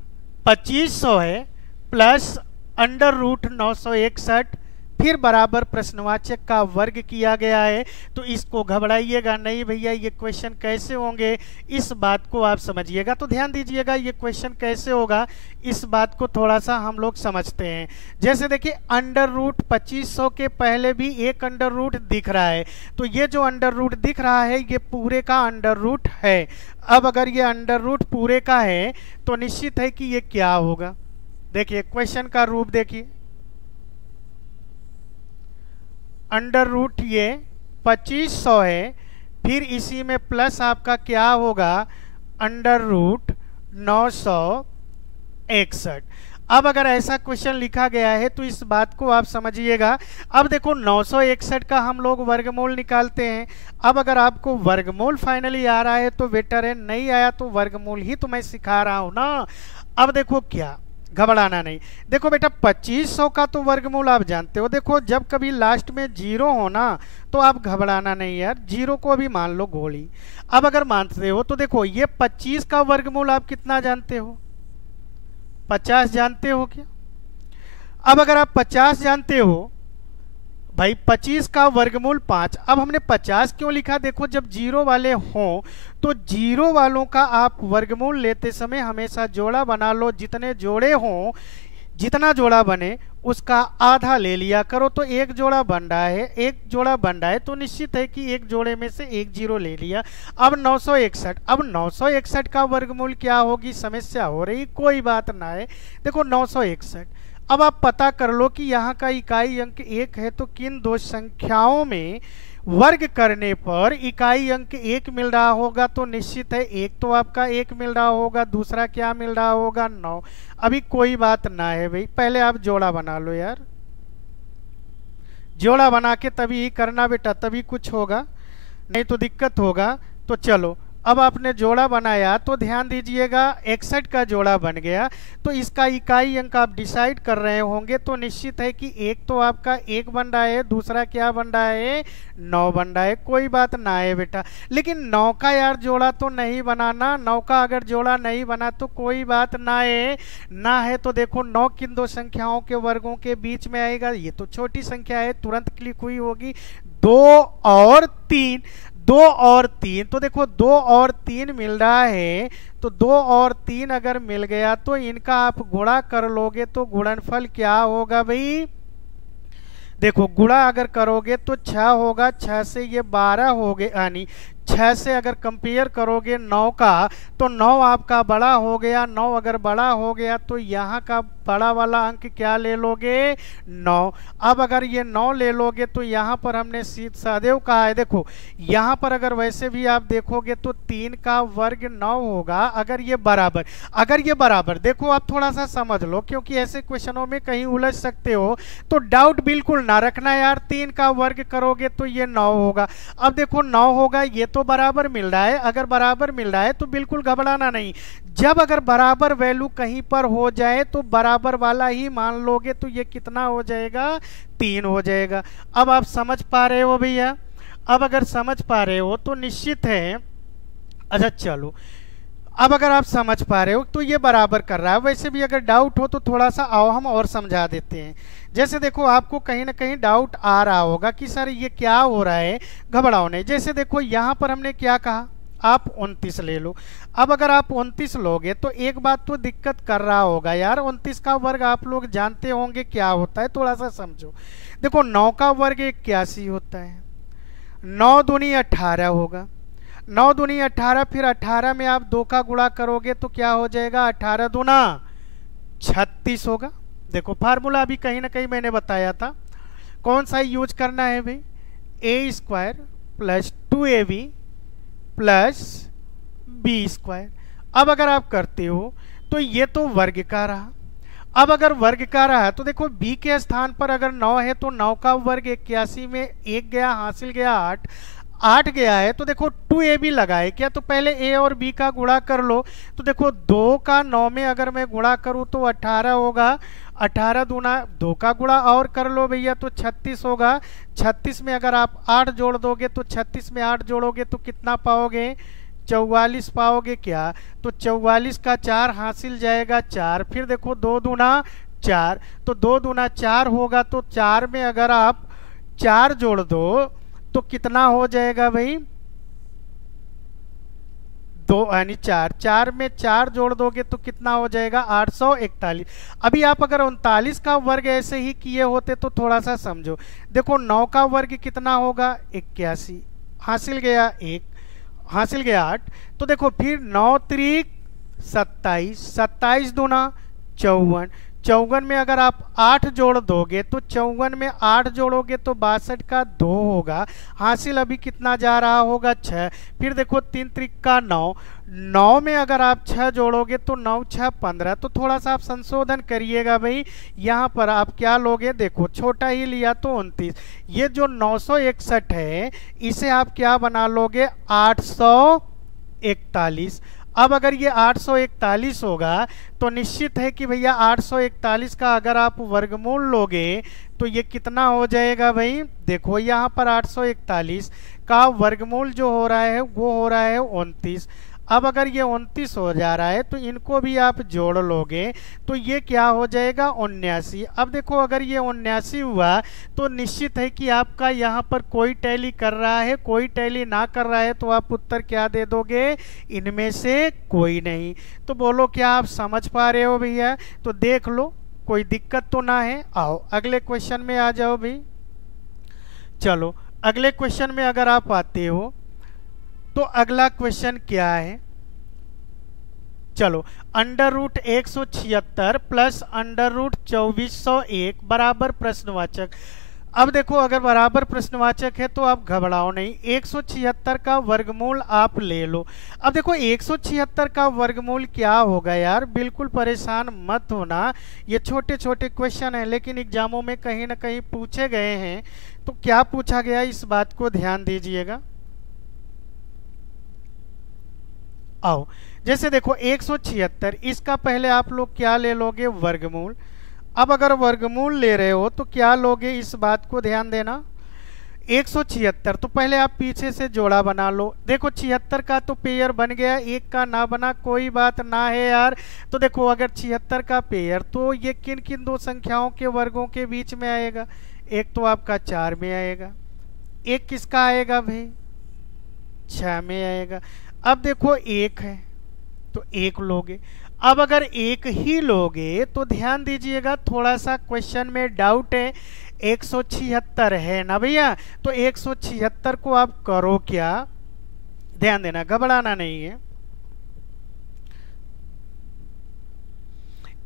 2500 है प्लस अंडर रूट 961 फिर बराबर प्रश्नवाचक का वर्ग किया गया है। तो इसको घबराइएगा नहीं भैया, ये क्वेश्चन कैसे होंगे इस बात को आप समझिएगा। तो ध्यान दीजिएगा ये क्वेश्चन कैसे होगा इस बात को थोड़ा सा हम लोग समझते हैं। जैसे देखिए अंडर रूट 2500 के पहले भी एक अंडर रूट दिख रहा है, तो ये जो अंडर रूट दिख रहा है ये पूरे का अंडर रूट है। अब अगर ये अंडर रूट पूरे का है तो निश्चित है कि ये क्या होगा। देखिए क्वेश्चन का रूप देखिए, अंडर रूट ये 2500 है, फिर इसी में प्लस आपका क्या होगा अंडर रूट 961। अब अगर ऐसा क्वेश्चन लिखा गया है तो इस बात को आप समझिएगा। अब देखो 961 का हम लोग वर्गमूल निकालते हैं। अब अगर आपको वर्गमूल फाइनली आ रहा है तो बेटर है, नहीं आया तो वर्गमूल ही तो मैं सिखा रहा हूं ना। अब देखो क्या, घबराना नहीं। देखो बेटा 2500 का तो वर्गमूल आप जानते हो। देखो जब कभी लास्ट में जीरो हो ना तो आप घबराना नहीं यार, जीरो को भी मान लो गोली। अब अगर मानते हो तो देखो ये 25 का वर्गमूल आप कितना जानते हो, 50 जानते हो क्या? अब अगर आप 50 जानते हो भाई 25 का वर्गमूल 5। अब हमने 50 क्यों लिखा, देखो जब जीरो वाले हों तो जीरो वालों का आप वर्गमूल लेते समय हमेशा जोड़ा बना लो, जितने जोड़े हों, जितना जोड़ा बने उसका आधा ले लिया करो। तो एक जोड़ा बन रहा है, एक जोड़ा बन रहा है तो निश्चित है कि एक जोड़े में से एक जीरो ले लिया। अब 961, अब 961 का वर्गमूल क्या होगी, समस्या हो रही, कोई बात ना है। देखो 961, अब आप पता कर लो कि यहाँ का इकाई अंक एक है, तो किन दो संख्याओं में वर्ग करने पर इकाई अंक एक मिल रहा होगा। तो निश्चित है एक तो आपका एक मिल रहा होगा, दूसरा क्या मिल रहा होगा, 9। अभी कोई बात ना है भाई, पहले आप जोड़ा बना लो यार, जोड़ा बना के तभी करना बेटा, तभी कुछ होगा, नहीं तो दिक्कत होगा। तो चलो अब आपने जोड़ा बनाया तो ध्यान दीजिएगा 61 का जोड़ा बन गया, तो इसका इकाई अंक आप डिसाइड कर रहे होंगे। तो निश्चित है कि एक तो आपका एक बन रहा है, दूसरा क्या बन रहा है, 9 बन रहा है, कोई बात ना है बेटा। लेकिन 9 का यार जोड़ा तो नहीं बनाना, 9 का अगर जोड़ा नहीं बना तो कोई बात ना है, ना है तो देखो 9 किन दो संख्याओं के वर्गों के बीच में आएगा, ये तो छोटी संख्या है, तुरंत क्लिक हुई होगी, 2 और 3, 2 और 3, तो देखो 2 और 3 मिल रहा है। तो 2 और 3 अगर मिल गया तो इनका आप गुणा कर लोगे तो गुणनफल क्या होगा भाई, देखो गुणा अगर करोगे तो 6 होगा, 6 से ये 12 हो गए, यानी 6 से अगर कंपेयर करोगे 9 का तो 9 आपका बड़ा हो गया, 9 अगर बड़ा हो गया तो यहाँ का बड़ा वाला अंक क्या ले लोगे, 9। अब अगर ये 9 ले लोगे तो यहाँ पर हमने सदैव कहा है, देखो यहाँ पर अगर वैसे भी आप देखोगे तो 3 का वर्ग 9 होगा, अगर ये बराबर, अगर ये बराबर, देखो आप थोड़ा सा समझ लो क्योंकि ऐसे क्वेश्चनों में कहीं उलझ सकते हो, तो डाउट बिल्कुल ना रखना यार, 3 का वर्ग करोगे तो ये 9 होगा। अब देखो 9 होगा, ये तो बराबर मिल रहा है, अगर बराबर मिल रहा है तो बिल्कुल घबराना नहीं, जब अगर बराबर वैल्यू कहीं पर हो जाए तो बराबर वाला ही मान लोगे, तो ये कितना हो जाएगा, 3 हो जाएगा। अब आप समझ पा रहे हो भैया, अब अगर समझ पा रहे हो तो निश्चित है, अच्छा चलो अब अगर आप समझ पा रहे हो तो ये बराबर कर रहा है। वैसे भी अगर डाउट हो तो थोड़ा सा आओ हम और समझा देते हैं। जैसे देखो आपको कहीं ना कहीं डाउट आ रहा होगा कि सर ये क्या हो रहा है, घबराओ नहीं। जैसे देखो यहाँ पर हमने क्या कहा, आप 29 ले लो। अब अगर आप 29 लोगे तो एक बात तो दिक्कत कर रहा होगा यार, 29 का वर्ग आप लोग जानते होंगे क्या होता है, थोड़ा सा समझो। देखो 9 का वर्ग 81 होता है, 9 दूनी 18 होगा, 9 दूनी 18, फिर 18 में आप 2 का गुणा करोगे तो क्या हो जाएगा, 18 दूना 36 होगा। देखो फार्मूला अभी कहीं ना कहीं मैंने बताया था, कौन सा यूज करना है भाई, a² plus 2ab plus b²। अब अगर आप करते हो तो ये तो वर्ग का रहा, अब अगर वर्ग का रहा तो देखो b के स्थान पर अगर 9 है तो 9 का वर्ग 81 में 1 गया, हासिल गया 8, 8 गया है तो देखो 2ab लगाए क्या, तो पहले a और b का गुणा कर लो। तो देखो 2 का 9 में अगर मैं गुणा करूं तो 18 होगा, 18 दूना 2 का गुणा और कर लो भैया तो 36 होगा। 36 में अगर आप 8 जोड़ दोगे तो 36 में 8 जोड़ोगे तो कितना पाओगे, 44 पाओगे क्या, तो 44 का 4 हासिल जाएगा 4, फिर देखो 2 दूना 4, तो 2 दूना 4 होगा, तो 4 में अगर आप 4 जोड़ दो तो कितना हो जाएगा भाई, 2 यानी 4, 4 में 4 जोड़ दोगे तो कितना हो जाएगा, 841। अभी आप अगर 39 का वर्ग ऐसे ही किए होते तो थोड़ा सा समझो। देखो 9 का वर्ग कितना होगा, 81, हासिल गया 1, हासिल गया 8, तो देखो फिर 9 त्रिक 27, 27 दूना 54, 54 में अगर आप 8 जोड़ दोगे तो 54 में 8 जोड़ोगे तो 62 का 2 होगा, हासिल अभी कितना जा रहा होगा 6, फिर देखो 3 त्रिक का 9, 9 में अगर आप 6 जोड़ोगे तो 9 6 15, तो थोड़ा सा आप संशोधन करिएगा भाई, यहाँ पर आप क्या लोगे, देखो छोटा ही लिया तो 29, ये जो 961 है इसे आप क्या बना लोगे, 841। अब अगर ये 841 होगा तो निश्चित है कि भैया 841 का अगर आप वर्गमूल लोगे तो ये कितना हो जाएगा भाई, देखो यहाँ पर 841 का वर्गमूल जो हो रहा है वो हो रहा है 29। अब अगर ये 29 हो जा रहा है तो इनको भी आप जोड़ लोगे तो ये क्या हो जाएगा 79। अब देखो अगर ये 79 हुआ तो निश्चित है कि आपका यहाँ पर कोई टैली कर रहा है, कोई टैली ना कर रहा है, तो आप उत्तर क्या दे दोगे, इनमें से कोई नहीं। तो बोलो क्या आप समझ पा रहे हो भैया? तो देख लो कोई दिक्कत तो ना है। आओ अगले क्वेश्चन में आ जाओ भाई। चलो अगले क्वेश्चन में अगर आप आते हो तो अगला क्वेश्चन क्या है, चलो √176 प्लस √2401 बराबर प्रश्नवाचक। अब देखो अगर बराबर प्रश्नवाचक है तो आप घबराओ नहीं, 176 का वर्गमूल आप ले लो। अब देखो 176 का वर्गमूल क्या होगा यार, बिल्कुल परेशान मत होना, ये छोटे छोटे क्वेश्चन हैं लेकिन एग्जामों में कहीं ना कहीं पूछे गए हैं। तो क्या पूछा गया इस बात को ध्यान दीजिएगा। आओ जैसे देखो 176, इसका पहले आप लोग क्या ले लोगे, वर्गमूल। अब अगर वर्गमूल ले रहे हो तो क्या लोगे, इस बात को ध्यान देना। 176 तो पहले आप पीछे से जोड़ा बना लो। देखो 76 का तो पेयर बन गया, एक का ना बना, कोई बात ना है यार। तो देखो अगर 76 का पेयर तो ये किन किन दो संख्याओं के वर्गों के बीच में आएगा, एक तो आपका 4 में आएगा, एक किसका आएगा भाई, 6 में आएगा। अब देखो एक है तो एक लोगे। अब अगर एक ही लोगे तो ध्यान दीजिएगा, थोड़ा सा क्वेश्चन में डाउट है, 176 है ना भैया, तो 176 को आप करो क्या, ध्यान देना, घबराना नहीं है।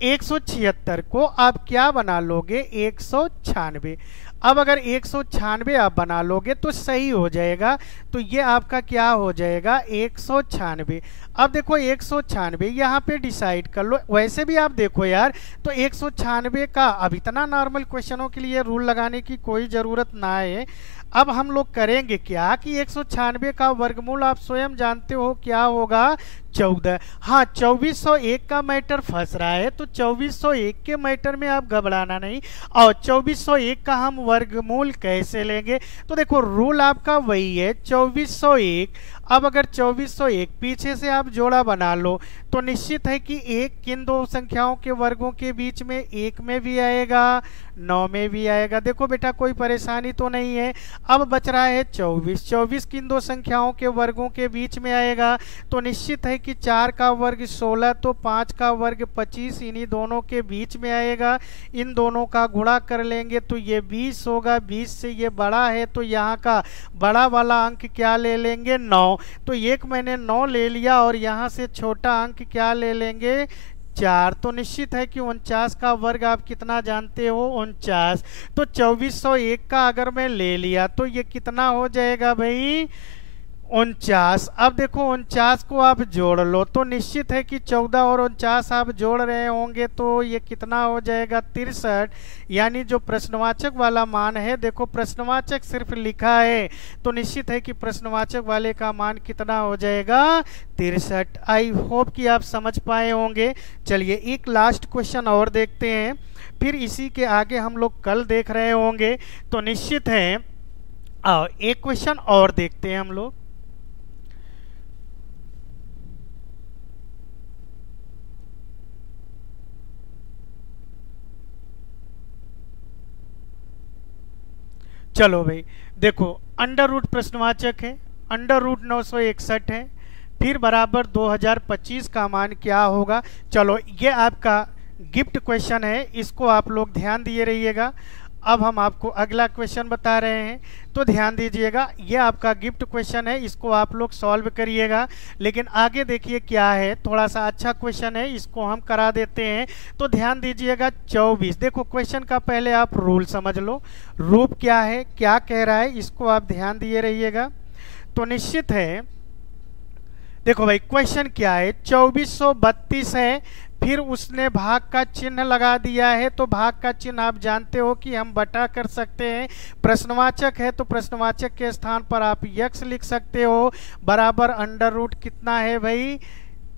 176 को आप क्या बना लोगे, 196। अब अगर 196 आप बना लोगे तो सही हो जाएगा, तो ये आपका क्या हो जाएगा, 196। अब देखो 196 यहाँ पे डिसाइड कर लो। वैसे भी आप देखो यार तो 196 का अब इतना नॉर्मल क्वेश्चनों के लिए रूल लगाने की कोई ज़रूरत ना है। अब हम लोग करेंगे क्या कि 196 का वर्गमूल आप स्वयं जानते हो क्या होगा, 14। हाँ 2401 का मैटर फंस रहा है तो 2401 के मैटर में आप घबराना नहीं। और 2401 का हम वर्गमूल कैसे लेंगे, तो देखो रूल आपका वही है 2401। अब अगर 2401 पीछे से आप जोड़ा बना लो तो निश्चित है कि एक किन दो संख्याओं के वर्गों के बीच में, एक में भी आएगा 9 में भी आएगा। देखो बेटा कोई परेशानी तो नहीं है। अब बच रहा है 24, 24 किन दो संख्याओं के वर्गों के बीच में आएगा, तो निश्चित है कि 4 का वर्ग 16 तो 5 का वर्ग 25 इन्हीं दोनों के बीच में आएगा। इन दोनों का गुणा कर लेंगे तो ये 20 होगा, 20 से ये बड़ा है तो यहाँ का बड़ा वाला अंक क्या ले लेंगे, 9। तो एक मैंने 9 ले लिया और यहाँ से छोटा अंक क्या ले लेंगे, 4। तो निश्चित है कि 49 का वर्ग आप कितना जानते हो, 49। तो 2401 का अगर मैं ले लिया तो ये कितना हो जाएगा भाई, 49। अब देखो 49 को आप जोड़ लो तो निश्चित है कि 14 और 49 आप जोड़ रहे होंगे तो ये कितना हो जाएगा, 63। यानी जो प्रश्नवाचक वाला मान है, देखो प्रश्नवाचक सिर्फ लिखा है तो निश्चित है कि प्रश्नवाचक वाले का मान कितना हो जाएगा, 63। आई होप कि आप समझ पाए होंगे। चलिए एक लास्ट क्वेश्चन और देखते हैं, फिर इसी के आगे हम लोग कल देख रहे होंगे। तो निश्चित है एक क्वेश्चन और देखते हैं हम लोग। चलो भाई देखो अंडर रूट प्रश्नवाचक है, अंडर रूट 961 है, फिर बराबर 2025 का मान क्या होगा। चलो ये आपका गिफ्ट क्वेश्चन है, इसको आप लोग ध्यान दिए रहिएगा। अब हम आपको अगला क्वेश्चन बता रहे हैं तो ध्यान दीजिएगा, ये आपका गिफ्ट क्वेश्चन है, इसको आप लोग सॉल्व करिएगा। लेकिन आगे देखिए क्या है, थोड़ा सा अच्छा क्वेश्चन है, इसको हम करा देते हैं। तो ध्यान दीजिएगा 24। देखो क्वेश्चन का पहले आप रूल समझ लो, रूप क्या है, क्या कह रहा है, इसको आप ध्यान दिए रहिएगा। तो निश्चित है देखो भाई क्वेश्चन क्या है, 2432 है, फिर उसने भाग का चिन्ह लगा दिया है। तो भाग का चिन्ह आप जानते हो कि हम बटा कर सकते हैं, प्रश्नवाचक है तो प्रश्नवाचक के स्थान पर आप यक्स लिख सकते हो, बराबर अंडर रूट कितना है भाई,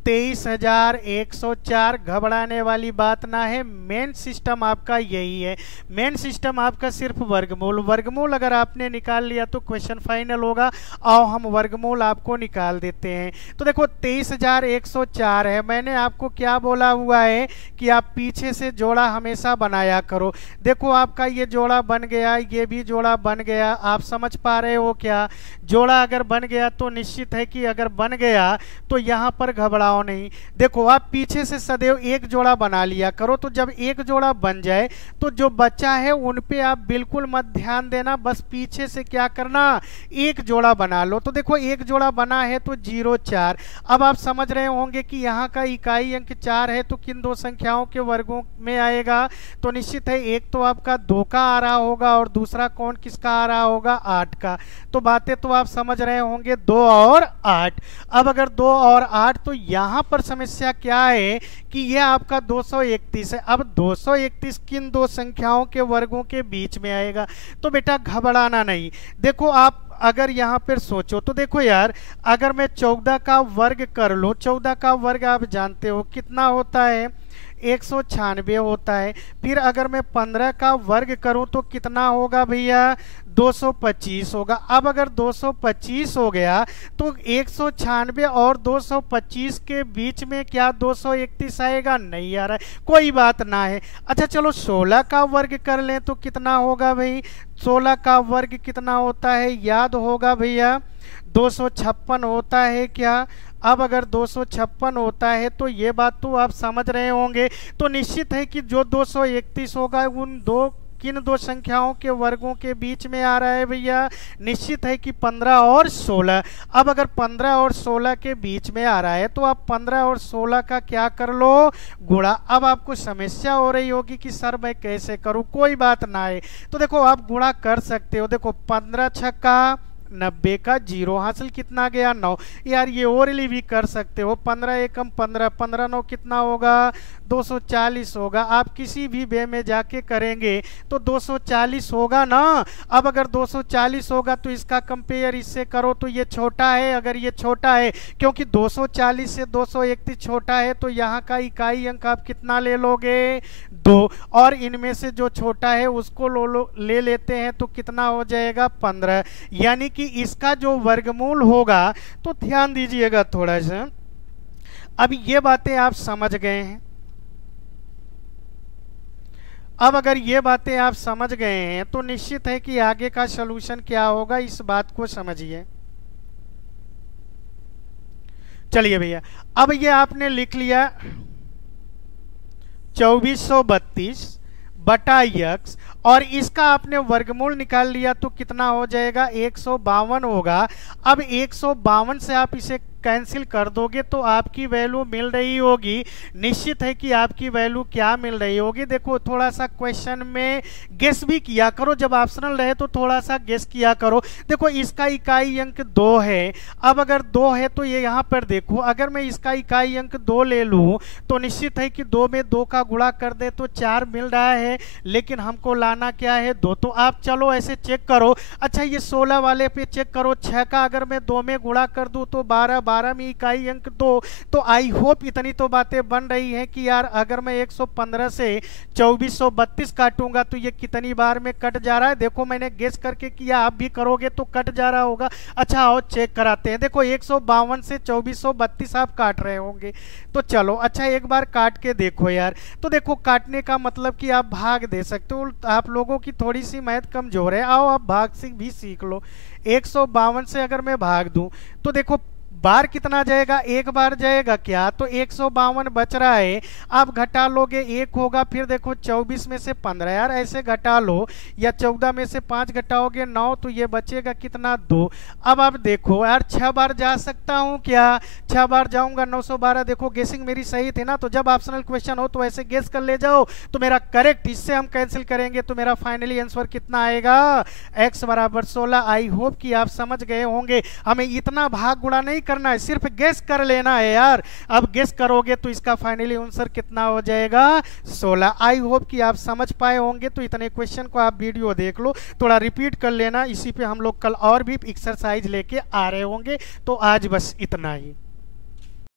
23,104। घबराने वाली बात ना है, मेन सिस्टम आपका यही है। मेन सिस्टम आपका सिर्फ वर्गमूल, वर्गमूल अगर आपने निकाल लिया तो क्वेश्चन फाइनल होगा। आओ हम वर्गमूल आपको निकाल देते हैं। तो देखो 23,104 है। मैंने आपको क्या बोला हुआ है कि आप पीछे से जोड़ा हमेशा बनाया करो। देखो आपका ये जोड़ा बन गया, ये भी जोड़ा बन गया। आप समझ पा रहे हो क्या? जोड़ा अगर बन गया तो निश्चित है कि अगर बन गया तो यहाँ पर घबराओ नहीं। देखो आप पीछे से सदैव एक जोड़ा बना लिया करो। तो जब एक जोड़ा बन जाए तो जो बच्चा है उन पे आप बिल्कुल मत ध्यान देना, बस पीछे से क्या करना, एक जोड़ा बना लो। तो देखो एक जोड़ा बना है तो 0 4। अब आप समझ रहे होंगे कि यहाँ का इकाई अंक 4 है तो किन दो संख्याओं के वर्गों में आएगा? तो निश्चित है एक तो आपका 2 का आ रहा होगा और दूसरा कौन किसका आ रहा होगा? 8 का। तो बातें तो आप समझ रहे होंगे, 2 और 8। अब अगर 2 और 8 तो यहाँ पर समस्या क्या है कि यह आपका 231 है। अब 231 किन दो संख्याओं के वर्गों के बीच में आएगा? तो बेटा घबराना नहीं। देखो आप अगर यहाँ पर सोचो तो देखो यार, अगर मैं 14 का वर्ग कर लूँ, 14 का वर्ग आप जानते हो कितना होता है? 196 होता है। फिर अगर मैं 15 का वर्ग करूं तो कितना होगा भैया? 225 होगा। अब अगर 225 हो गया तो 196 और 225 के बीच में क्या 231 आएगा? नहीं आ रहा है, कोई बात ना है। अच्छा चलो 16 का वर्ग कर लें तो कितना होगा भाई? 16 का वर्ग कितना होता है? याद होगा भैया, 256 होता है क्या? अब अगर 256 होता है तो ये बात तो आप समझ रहे होंगे। तो निश्चित है कि जो 231 होगा उन किन दो संख्याओं के वर्गों के बीच में आ रहा है भैया? निश्चित है कि 15 और 16। अब अगर 15 और 16 के बीच में आ रहा है तो आप 15 और 16 का क्या कर लो? गुणा। अब आपको समस्या हो रही होगी कि सर मैं कैसे करूं? कोई बात ना है। तो देखो आप गुणा कर सकते हो। देखो 15 छक्का 90 का 0 हासिल कितना गया? 9। यार ये ओरली भी कर सकते हो। 15 एकम 15, 15 9 कितना होगा? 240 होगा। आप किसी भी वे में जाके करेंगे तो 240 होगा ना। अब अगर 240 होगा तो इसका कंपेयर इससे करो तो ये छोटा है। अगर ये छोटा है, क्योंकि 240 से 231 छोटा है, तो यहाँ का इकाई अंक आप कितना ले लोगे? 2। और इनमें से जो छोटा है उसको ले लेते हैं तो कितना हो जाएगा? 15। यानी कि इसका जो वर्गमूल होगा, तो ध्यान दीजिएगा थोड़ा सा। अब ये बातें आप समझ गए हैं। अब अगर ये बातें आप समझ गए हैं तो निश्चित है कि आगे का सलूशन क्या होगा, इस बात को समझिए। चलिए भैया, अब ये आपने लिख लिया 2432 बटा x, और इसका आपने वर्गमूल निकाल लिया तो कितना हो जाएगा? 152 होगा। अब 152 से आप इसे कैंसिल कर दोगे तो आपकी वैल्यू मिल रही होगी। निश्चित है कि आपकी वैल्यू क्या मिल रही होगी? देखो थोड़ा सा क्वेश्चन में गेस भी किया करो, जब ऑप्शनल रहे तो थोड़ा सा गेस किया करो। देखो इसका इकाई अंक 2 है। अब अगर 2 है तो ये यहाँ पर देखो, अगर मैं इसका इकाई अंक 2 ले लूँ तो निश्चित है कि 2 में 2 का गुणा कर दे तो 4 मिल रहा है, लेकिन हमको लाना क्या है? 2। तो आप चलो ऐसे चेक करो। अच्छा ये 16 वाले पे चेक करो, 6 का अगर मैं 2 में गुणा कर दूं तो 12, 12 में इकाई अंक 2। तो आई होप इतनी तो बातें बन रही हैं कि यार अगर मैं 115 से 2432 काटूंगा तो ये कितनी बार में कट जा रहा है? देखो मैंने गेस करके किया, आप भी करोगे तो कट जा रहा होगा। अच्छा आओ चेक कराते हैं। देखो 152 से 2432 आप काट रहे होंगे, तो चलो अच्छा एक बार काट के देखो यार। तो देखो काटने का मतलब कि आप भाग दे सकते हो। आप लोगों की थोड़ी सी मैथ कमजोर है, आओ आप भाग से भी सीख लो। 152 से अगर मैं भाग दूं तो देखो बार कितना जाएगा? एक बार जाएगा क्या? तो 152 बच रहा है। आप घटा लोगे 1 होगा, फिर देखो 24 में से 15 यार ऐसे घटा लो, या 14 में से 5 घटाओगे 9, तो ये बचेगा कितना? 2। अब आप देखो यार 6 बार जा सकता हूँ क्या? 6 बार जाऊंगा 912। देखो गेसिंग मेरी सही थी ना। तो जब ऑप्शनल क्वेश्चन हो तो ऐसे गेस कर ले जाओ तो मेरा करेक्ट। इससे हम कैंसिल करेंगे तो मेरा फाइनली आंसर कितना आएगा? x बराबर 16। आई होप कि आप समझ गए होंगे। हमें इतना भाग गुणा नहीं करना है, सिर्फ गेस कर लेना है यार। अब गेस करोगे तो इसका फाइनली आंसर कितना हो जाएगा? 16। आई होप कि आप समझ पाए होंगे। तो इतने क्वेश्चन को आप वीडियो देख लो, थोड़ा रिपीट कर लेना। इसी पे हम लोग कल और भी एक्सरसाइज लेके आ रहे होंगे। तो आज बस इतना ही।